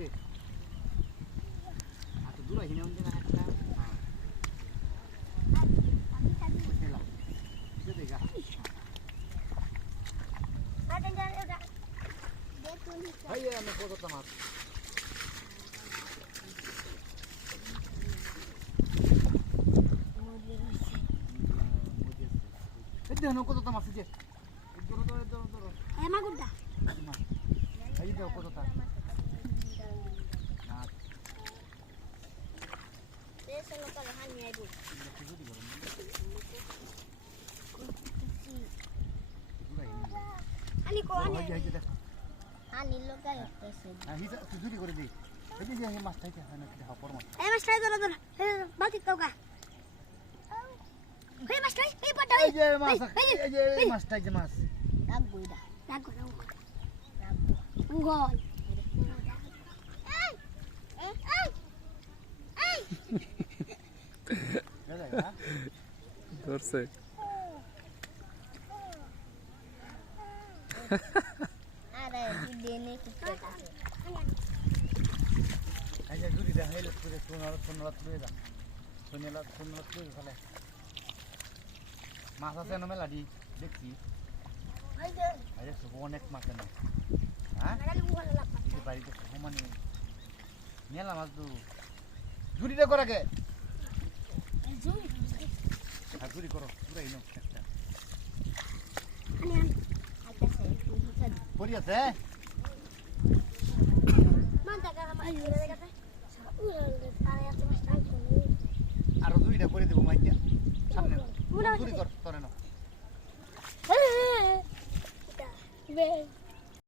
হইছে আর তো দূর হিনে উন্দিন একটা আমি খাবি দিলাম দে দেখা আরে যা দেখুন এই আমি কতটা মাছ দেখো কতটা মাছ আছে ধরো ধরো ধরো ধরো এ মাগুরদা এই দেখো কতটা দেশে লোকাল হানি আইবো হানি কো হানি হানি লোকাল দেশে হিসা চুরি করে দেই এই যে এই মাছ খাইতে হয় না কি হাফর মাছ এই মাছটাই ধরো ধরো বাতি কাউকা এই মাছটাই এই পাটা এই যে মাছ এই যে এই মাছটাই যে মাছ রাগবো এটা রাগবো রাগবো গল এই এই এই ধরছে আরে দিনে কি করতে এই যে জুরি দা হেলে করে সোনালা তুলে দা সোনালা তুলে ফেলে মাছ আছে না মেলা দি দেখছি এই যে আরে সব অনেক মাছ না হ্যাঁ আরে ভালো লাগছে এই বাড়িতে সমানে মেলা মাছ তো জুরিটা করাকে এই জুই আর জুরি করো পুরাই নাও একটা হানি আইতাছে বুঝছেন পরি আছে মানটা কারা মাই ধরে দেখাতে তারে এত মাছটাই কোনে আর জুরিটা করে দেব মাইয়া সামনে জুরি কর তোরে নাও বে